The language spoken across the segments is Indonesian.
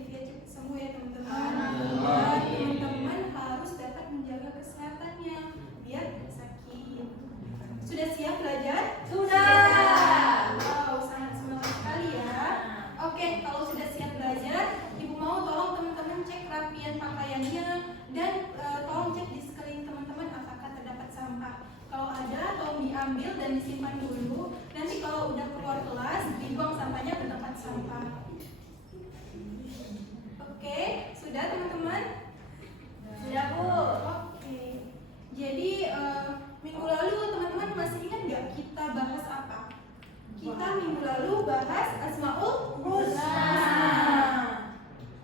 walafiat cepat sembuh ya teman-teman. Dan teman-teman harus dapat menjaga kesehatannya biar tidak sakit. Sudah siap belajar? Sudah. Wow, sangat semangat sekali ya. Oke, kalau sudah siap belajar, Ibu mau tolong teman-teman cek rapian pakaiannya dan tolong cek di sekeliling teman-teman apakah terdapat sampah. Kalau ada, tolong diambil dan disimpan dulu. Nanti kalau udah keluar kelas, dibuang sampahnya ke tempat sampah. Oke, sudah teman-teman? Sudah, Bu. Oke. Jadi minggu lalu teman-teman masih ingat nggak kita bahas apa? Kita minggu lalu bahas Asmaul Husna.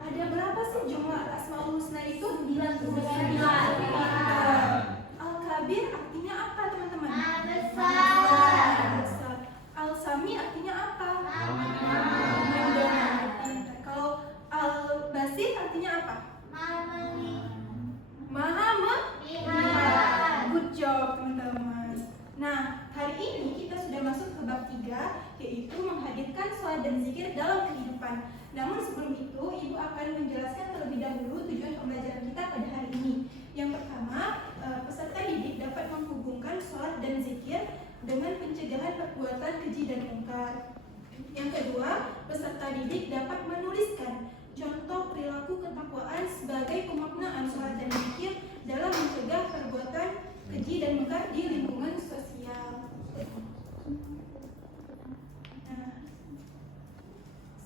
Ada berapa sih jumlah Asmaul Husna itu? 99. Al-Kabir artinya apa teman-teman? Besar. Besar. Al-Sami artinya apa? Kalau Al-Basir artinya apa? Maha melihat. Good job teman-teman. Nah, hari ini kita sudah masuk ke bab 3, yaitu menghadirkan sholat dan zikir dalam kehidupan. Namun sebelum itu, Ibu akan menjelaskan terlebih dahulu tujuan pembelajaran kita pada hari ini. Yang pertama, peserta didik dapat menghubungkan sholat dan zikir dengan pencegahan perbuatan keji dan mungkar. Yang kedua, peserta didik dapat menuliskan contoh perilaku ketakwaan sebagai pemaknaan sholat dan zikir dalam mencegah perbuatan keji dan mungkar di lingkungan sosial. Nah,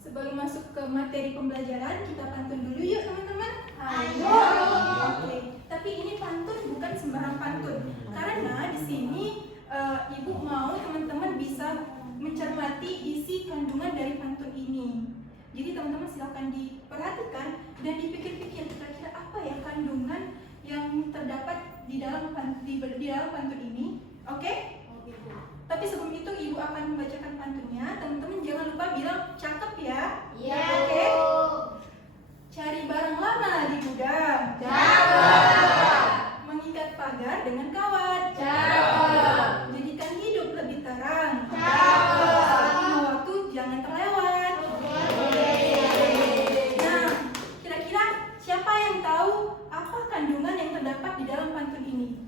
sebelum masuk ke materi pembelajaran, kita pantun dulu yuk teman-teman. Ayo. Oke, tapi ini pantun bukan sembarang pantun, karena di sini Ibu mau teman-teman bisa mencermati isi kandungan dari pantun ini. Jadi teman-teman silakan diperhatikan dan dipikir-pikir kira-kira apa ya kandungan yang terdapat di dalam pantun ini. Oke? Tapi sebelum itu Ibu akan membacakan pantunnya. Teman-teman jangan lupa bilang cakep ya. Iya. Oke? Cari barang lama di gudang. Cakep. Mengikat pagar dengan kawat. Cakep. Jadikan hidup lebih terang. Cakep. Saat lima waktu jangan terlewat. Nah, kira-kira siapa yang tahu apa kandungan yang terdapat di dalam pantun ini?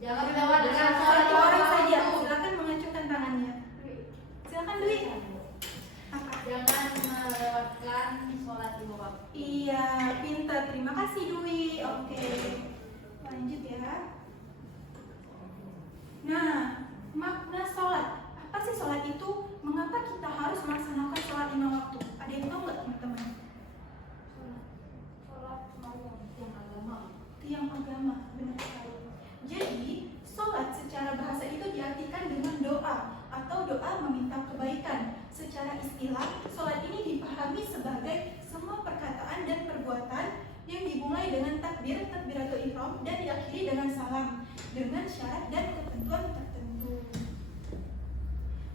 Jangan lewat dengan Satu orang saja. Silakan mengacungkan tangannya. Silakan Dwi. Apa? Jangan melewatkan sholat lima waktu. Iya, pintar. Terima kasih Dwi. Oke. Lanjut ya. Nah, makna sholat. Apa sih sholat itu? Mengapa kita harus melaksanakan sholat lima waktu? Ada yang tahu nggak teman-teman? Sholat yang agama. Tiang agama, benar sekali. Jadi, sholat secara bahasa itu diartikan dengan doa atau doa meminta kebaikan. Secara istilah, sholat ini dipahami sebagai semua perkataan dan perbuatan yang dimulai dengan takbir, takbiratul ihram, dan diakhiri dengan salam, dengan syarat dan ketentuan tertentu.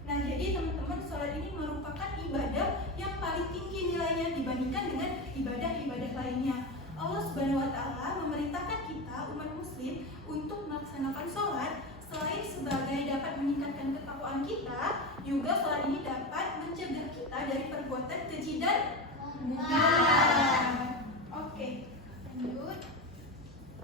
Nah, jadi teman-teman, sholat ini merupakan ibadah yang paling tinggi nilainya dibandingkan dengan ibadah-ibadah lainnya. Allah Subhanahu wa Ta'ala memerintahkan kita, umat Muslim, untuk melaksanakan sholat. Selain sebagai dapat meningkatkan ketakwaan kita, juga sholat ini dapat mencegah kita dari perbuatan keji dan mungkar. Oke, lanjut.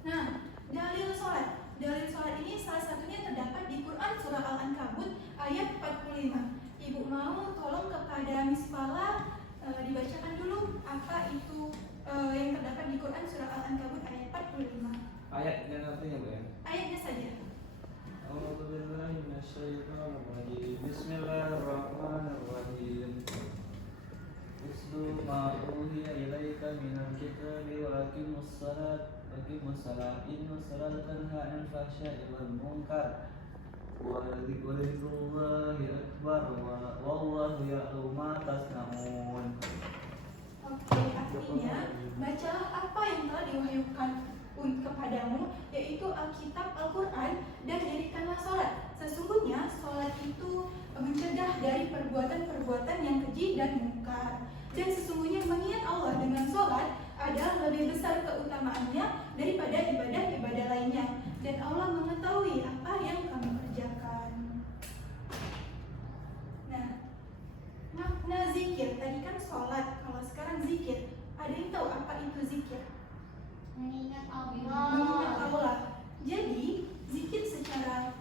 Nah, dalil sholat. Dalil sholat ini salah satunya terdapat di Quran Surah Al-Ankabut ayat 45. Ibu mau tolong kepada Miss Fala dibacakan dulu apa itu yang terdapat di Quran Surah Al-Ankabut ayat 45. Ayat dan artinya Bu ya? Ayatnya saja. Bismillahirrahmanirrahim. Uslu ma uhiya ilaika minal kitabi wa aqimus salat inna salata tanha 'anil fahsya'i wal munkar wa dzikrullahi akbar wallahu ya'lamu ma tasna'un. Oke, artinya bacalah apa yang telah diwahyukan kepadamu, yaitu Alkitab, Al-Quran, dan dirikanlah sholat. Sesungguhnya sholat itu mencegah dari perbuatan-perbuatan yang keji dan mungkar. Dan sesungguhnya mengingat Allah dengan sholat adalah lebih besar keutamaannya daripada ibadah-ibadah lainnya. Dan Allah mengetahui apa yang kamu kerjakan. Nah, makna zikir, tadi kan sholat, kalau sekarang zikir. Ada yang itu zikir? Mengingat Mengingat Allah. Jadi zikir secara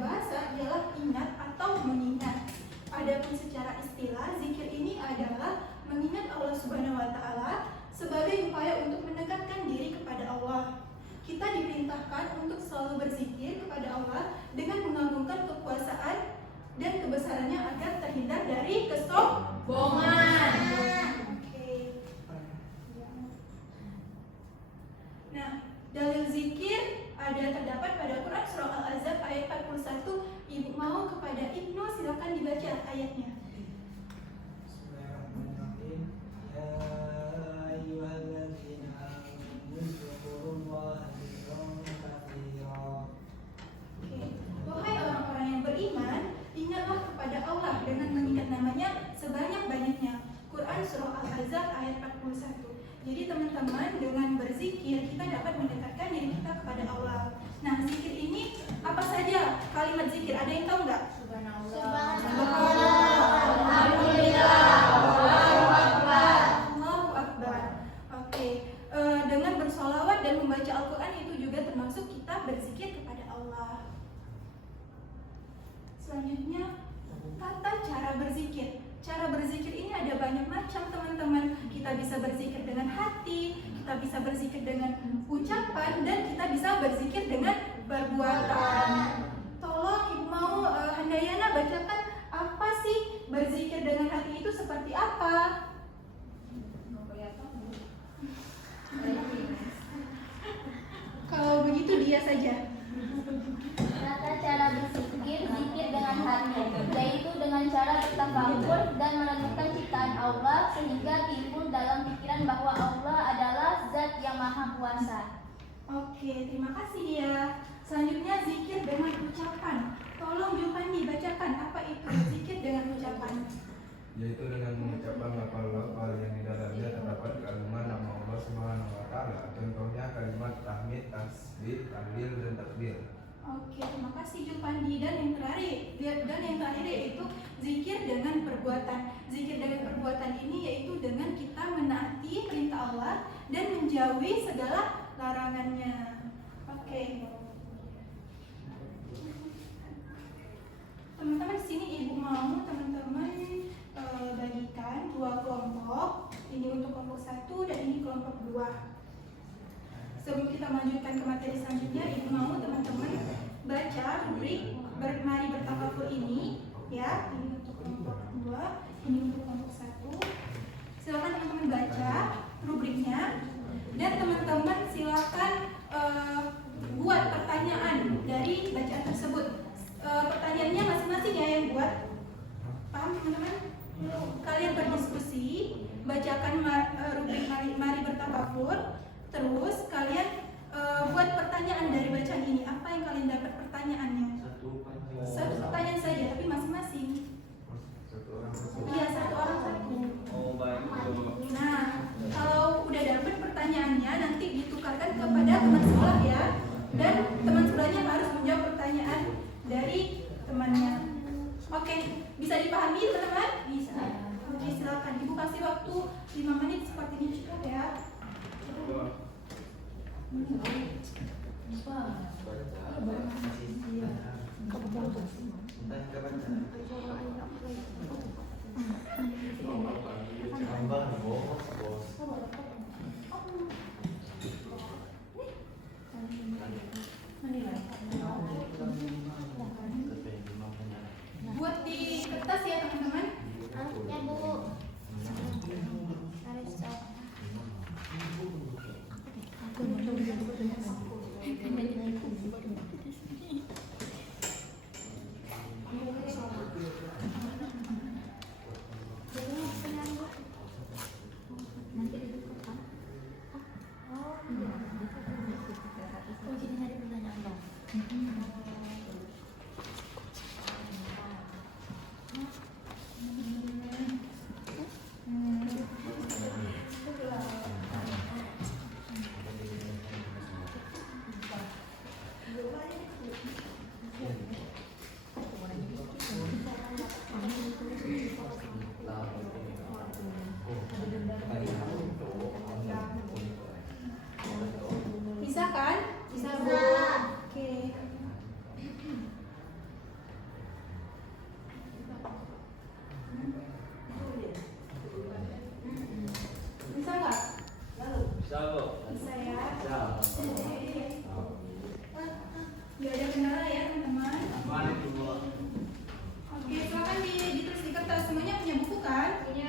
bahasa ialah ingat atau mengingat. Adapun secara istilah, zikir ini adalah mengingat Allah Subhanahu wa taala sebagai upaya untuk mendekatkan diri kepada Allah. Kita diperintahkan untuk selalu berzikir kepada Allah dengan mengagungkan kekuasaan dan kebesarannya agar terhindar dari kesombongan. Oke. Nah, dalil zikir terdapat pada Quran surah Al-Ahzab ayat 41. Ibu mau kepada Ibnu, silakan dibaca ayatnya. Bismillahirrahmanirrahim. Ya ayyuhalladzina amanu dzkurullaha dzikran katsira. Oke. Wahai orang-orang yang beriman, ingatlah kepada Allah dengan mengingat namanya sebanyak-banyaknya. Quran surah Al-Ahzab ayat 41. Jadi teman-teman, dengan berzikir kita dapat mendekatkan diri kita kepada Allah. Nah, zikir ini apa saja kalimat zikir? Ada yang tahu nggak? Allahu Akbar. Oke. Dengan bersolawat dan membaca Al-Quran itu juga termasuk kita berzikir kepada Allah. Selanjutnya, tata cara berzikir. Cara berzikir ini ada banyak macam teman-teman. Kita bisa berzikir dengan hati, kita bisa berzikir dengan ucapan, dan kita bisa berzikir dengan perbuatan. Tolong Ibu mau Handayana bacakan apa sih berzikir dengan hati itu seperti apa? Kalau begitu dia saja. Tata cara berzikir, zikir dengan hati, yaitu dengan cara bertafakur dan merenungkan ciptaan Allah sehingga timbul dalam pikiran bahwa Allah adalah Zat yang Maha Kuasa. Oke, terima kasih dia. Selanjutnya zikir dengan ucapan. Tolong Jupandi bacakan apa itu zikir dengan ucapan. Yaitu dengan mengucapkan lafal-lafal yang di dalamnya terdapat keagungan nama Allah Subhanahu wa taala. Contohnya kalimat tahmid, tasbih, tahlil dan takbir. Oke, terima kasih Jupandi. Dan yang terakhir yaitu zikir dengan perbuatan. Zikir dengan perbuatan ini yaitu dengan kita menaati perintah Allah dan menjauhi segala larangannya. Oke. Teman-teman, di sini Ibu mau teman-teman bagikan dua kelompok. Ini untuk kelompok 1 dan ini kelompok 2. Sebelum kita lanjutkan ke materi selanjutnya, Ibu mau teman-teman baca rubrik Mari Bertafakur ini, ya. Ini untuk kelompok 2, ini untuk kelompok 1. Silakan teman-teman baca rubriknya dan teman-teman silakan buat pertanyaan dari bacaan tersebut. Pertanyaannya masing-masing ya yang buat. Paham teman-teman? Kalian berdiskusi, bacakan rubrik Mari Bertafakur. Terus kalian buat pertanyaan dari bacaan ini. Apa yang kalian dapat pertanyaannya? Satu pertanyaan saja, tapi masing-masing. Iya, satu orang satu. Oh baik. Nah, kalau udah dapat pertanyaannya, nanti ditukarkan kepada teman sekolah ya. Dan teman sekolahnya harus menjawab pertanyaan dari temannya. Oke, bisa dipahami teman-teman? Bisa. Oke, silakan. Ibu kasih waktu 5 menit seperti ini cukup ya. Buat di kertas ya teman-teman. Ya Bu. Gak ada kendala ya teman-teman. Mana itu Bu? Oke, silakan ditulis di kertas. Semuanya punya buku kan? Punya.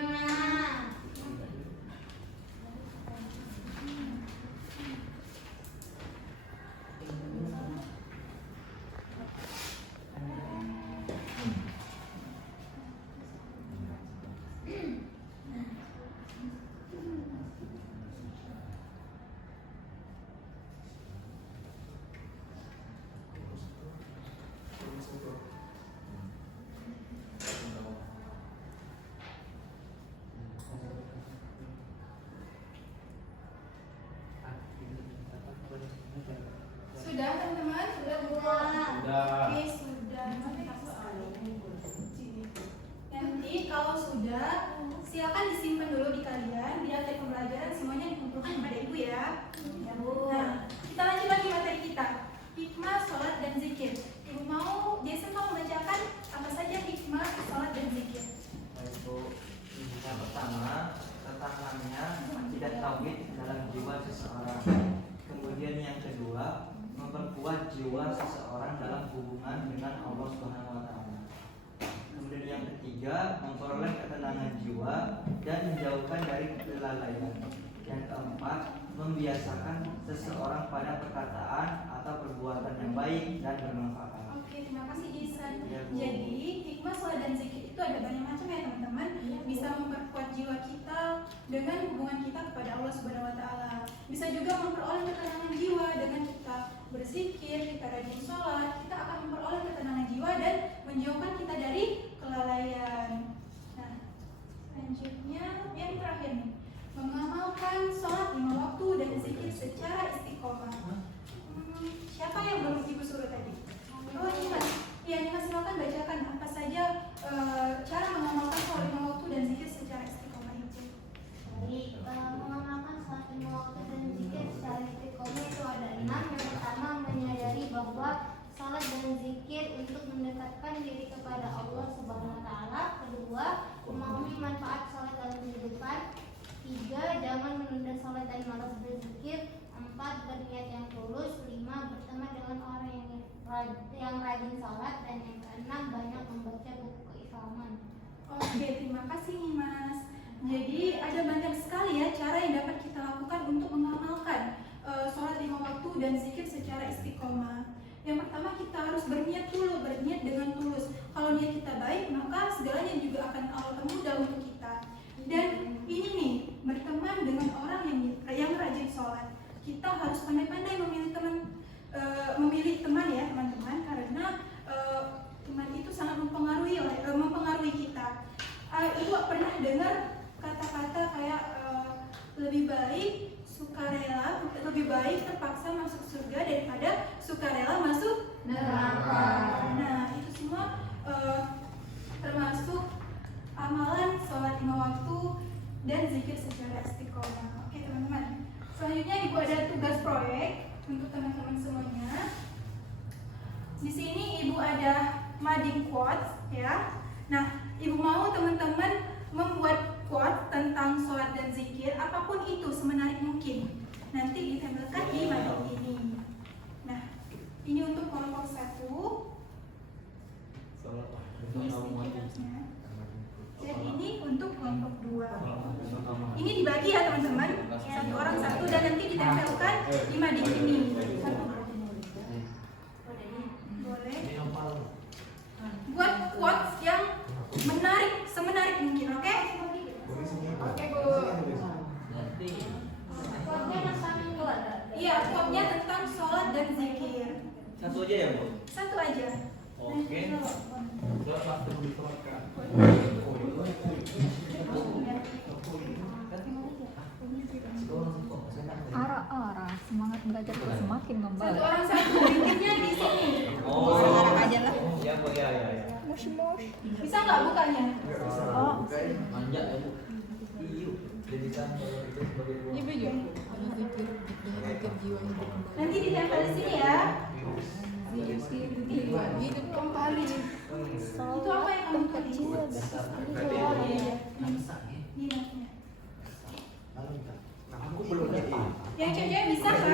Sudah teman-teman? Sudah Bu? Sudah. Oke, sudah. Nanti kalau sudah, silakan disimpan dulu di kalian. Di akhir pembelajaran semuanya dikumpulkan kepada Ibu ya. Ya Bu. Nah, kita lanjut lagi materi kita. Hikmah sholat dan zikir. Ibu mau, Jason mau membacakan apa saja hikmah sholat dan zikir. Baik Bu, yang pertama tertanamnya akidah tauhid dalam jiwa seseorang. Kemudian yang kedua, memperkuat jiwa seseorang dalam hubungan dengan Allah Subhanahu wa taala. Kemudian yang ketiga, memperoleh ketenangan jiwa dan menjauhkan dari kelalaian. Yang keempat, membiasakan seseorang pada perkataan atau perbuatan yang baik dan bermanfaat. Oke, terima kasih Jason. Ya, Bu. Jadi, hikmah sholat dan zikir itu ada banyak macam ya teman-teman. Bisa memperkuat jiwa kita dengan hubungan kita kepada Allah Subhanahu wa taala. Bisa juga memperoleh ketenangan jiwa dengan kita berzikir, kita rajin sholat, kita akan memperoleh ketenangan jiwa dan menjauhkan kita dari kelalaian. Nah, selanjutnya yang terakhir nih, mengamalkan sholat 5 waktu dan zikir secara istiqomah. Siapa yang belum Ibu suruh tadi? Oh, Nimas. Iya, Nimas silakan bacakan apa saja cara mengamalkan sholat 5 waktu dan zikir secara istiqomah itu. Baik, mengamalkan sholat 5 waktu dan zikir secara istiqomah itu ada 6. Yang pertama, menyadari bahwa sholat dan zikir untuk mendekatkan diri kepada Allah Subhanahu wa taala. Kedua, memahami manfaat sholat dalam kehidupan. 3, jangan menunda sholat dan malas berzikir. 4, berniat yang tulus. 5, berteman dengan orang yang rajin sholat. Dan yang keenam, banyak membaca buku keislaman. Oke, terima kasih Nimas. Jadi ada banyak sekali ya cara yang dapat kita lakukan untuk mengamalkan sholat 5 waktu dan zikir secara istiqomah. Yang pertama, kita harus berniat dulu, berniat dengan tulus. Kalau niat kita baik, maka segalanya juga akan mudah untuk kita. Dan ini nih, berteman dengan orang yang rajin sholat. Kita harus pandai-pandai memilih teman ya teman-teman, karena teman itu sangat mempengaruhi kita. Ibu pernah dengar kata-kata kayak lebih baik terpaksa masuk surga daripada sukarela masuk neraka. Nah, itu semua termasuk amalan sholat 5 waktu dan zikir secara istiqomah. Oke teman-teman. Selanjutnya Ibu ada tugas proyek untuk teman-teman semuanya. Di sini Ibu ada mading quotes ya. Nah, Ibu mau teman-teman membuat quote tentang sholat dan zikir, apapun itu semenarik mungkin. Nanti ditempelkan di mading ini. Nah, ini untuk kelompok 1. Dan ini untuk kelompok 2. Ini dibagi ya teman-teman. Satu orang satu dan nanti ditempelkan di mading ini. Boleh. Buat quotes yang menarik, semenarik mungkin, oke? Oke Bu. Quote-nya tentang Iya, quote-nya tentang sholat dan zikir. Satu aja ya Bu? Satu aja. Oke. Arah-arah semangat belajar itu semakin Satu membara. orang satu. Zikirnya di sini. Oh. aja lah. Ya Bu, ya. Mosh. Bisa nggak bukanya? Oh, Manja ya Bu. Iya. Jadikan itu sebagai ruang. ini baju. Ada zikir jiwa hidup kembali. Nanti ditempel di sini ya. Zikir hidup kembali. Itu apa yang kamu tulis? Oh iya. Ini notnya. Aku belum Yang cewek bisa kan?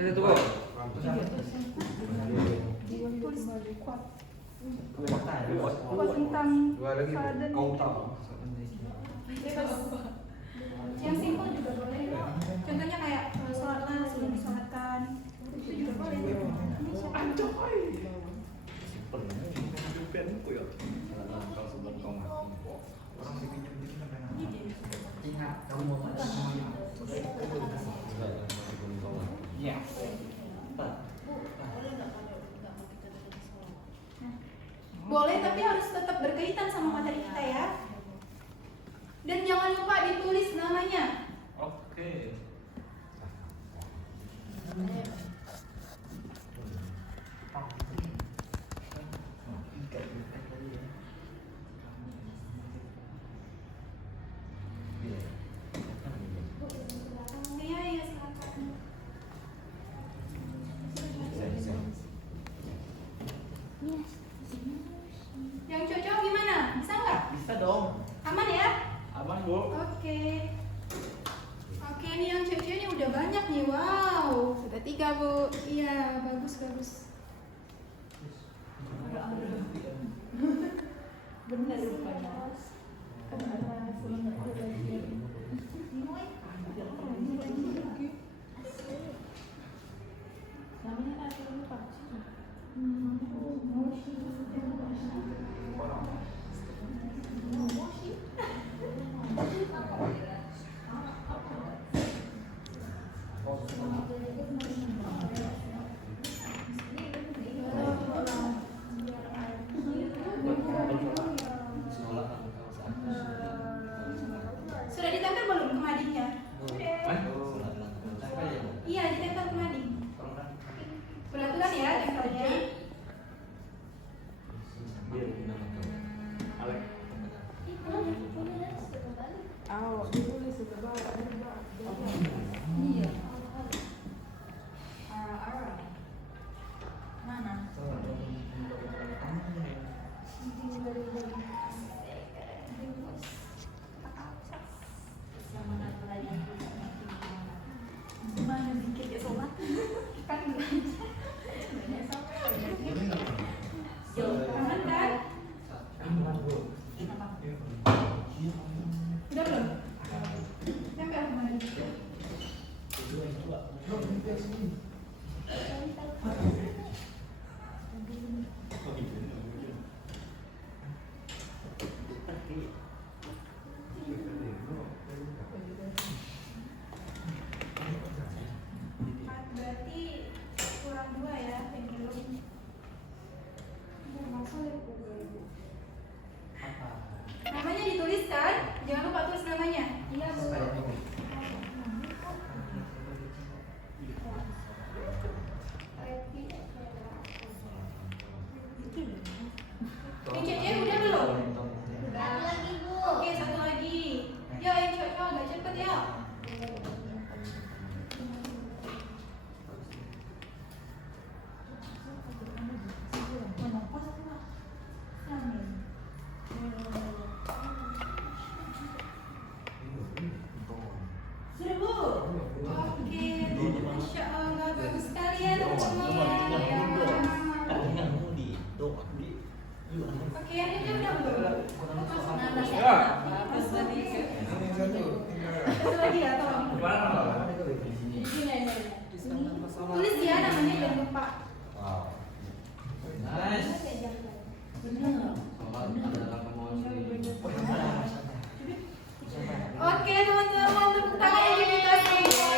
Saya tuh, Bu. Tulis kuat. Kuat. Kuat tentang Dua lagi, Bu. Faden. Bebas. Yang simpel juga boleh. Contohnya kayak sholatlah sebelum disolatkan. Itu juga boleh. Ingat kamu mau Ya. Boleh, tapi harus tetap berkaitan sama materi kita ya. Dan jangan lupa ditulis namanya. Oke. Iya, iya, silakan. Yang cocok gimana? Bisa nggak? Bisa dong. Aman ya? Aman, Bu. Oke. Oke, ini yang cocoknya udah banyak nih. Wow. Sudah 3, Bu. Iya, bagus bagus. Benar rupanya. Namanya apa lupa? Sudah ditempel belum ke madingnya? Iya, ditempel ke mading. Peraturan ya tempelnya. Iya. Mana? Mana dikit ya sobat? Kan belanja. Aman kan? Udah belum? Tempel ke mading. Berarti kurang 2 ya yang belum. Namanya dituliskan, jangan lupa tulis namanya. Iya, Bu. Yang cewek udah belum? Satu lagi, Bu. Oke, satu lagi. Yo, yang cowok agak cepet ya. Sudah, Bu? Oke, Masya Allah, bagus sekali ya teman-teman. Oke, yang ini udah belum? Ya. Satu Ini satu, tinggal. lagi ya, tolong. Tulis ya namanya, jangan lupa. Nice. Oke, teman-teman, tepuk tangan yang kita semua.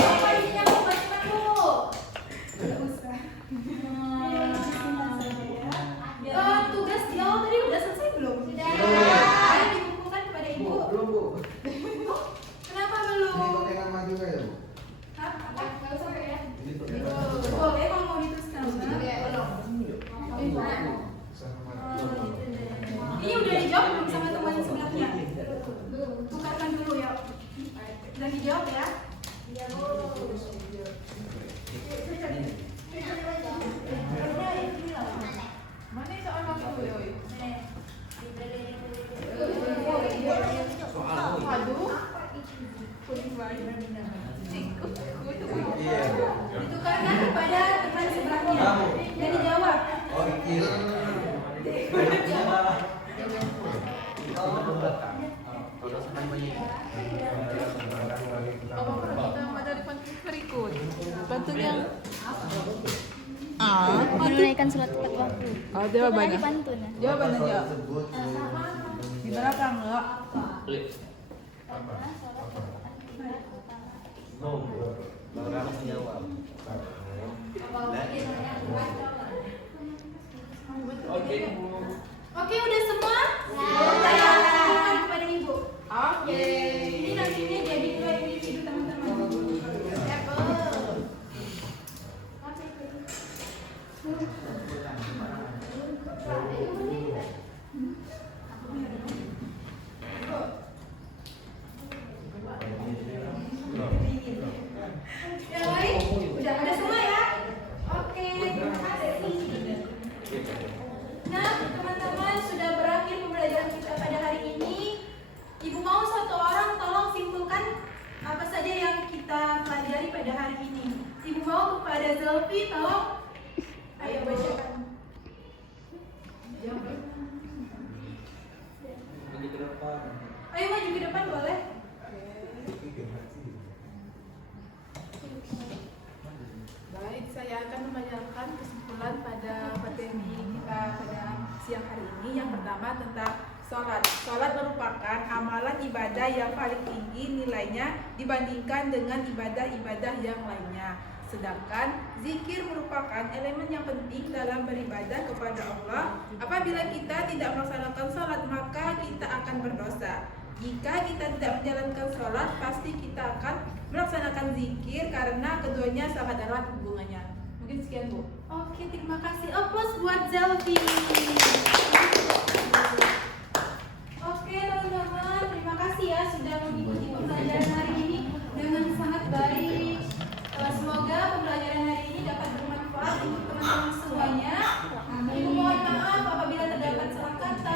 Apa isinya cepat-cepat, Bu? Tidak usah. Ayo, bismillah saja ya. Tugas di awal tadi udah selesai belum? Sudah. Ayo dikumpulkan kepada Ibu. Belum, Bu. Kenapa Ini belum? pakai nama juga ya, Bu? Hah? Apa? Nggak usah ya. Ini pakai Oh, nama. oh, kak. Terus akan banyak. Apa perlu kita materi pantun berikut? Pantun yang Menunaikan sholat tepat waktu. oh Itu jawabannya. tadi pantun ya. Jawabannya ya. Di belakang enggak? Klik. Baru aku menjawab. Oke. Oke, udah semua? Saya tunjukkan kepada ibu. Oke. Ini nantinya jadi 2 individu teman-teman. Yang lain? Udah semua ya? Oke, terima kasih. Nah, teman-teman, sudah berakhir pembelajaran kita pada hari ini. Ibu mau satu orang tolong simpulkan apa saja yang kita pelajari pada hari ini. Ibu mau kepada Zelfi, tolong. Ayo bacakan. Pergi ke depan. Ayo maju ke depan boleh. Baik, saya akan membacakan kesimpulan pada materi kita pada siang hari ini. Yang pertama tentang sholat. Sholat merupakan amalan ibadah yang paling tinggi nilainya dibandingkan dengan ibadah-ibadah yang lainnya. Sedangkan zikir merupakan elemen yang penting dalam beribadah kepada Allah. Apabila kita tidak melaksanakan sholat, maka kita akan berdosa. Jika kita tidak menjalankan sholat, pasti kita akan melaksanakan zikir karena keduanya sangat erat hubungannya. Mungkin sekian, Bu. Oke, terima kasih. Applause buat Zelfi. Oke, teman-teman, terima kasih ya sudah mengikuti pembelajaran hari ini dengan sangat baik. Semoga pembelajaran hari ini dapat bermanfaat untuk teman-teman semuanya. Ibu mohon maaf apabila terdapat salah kata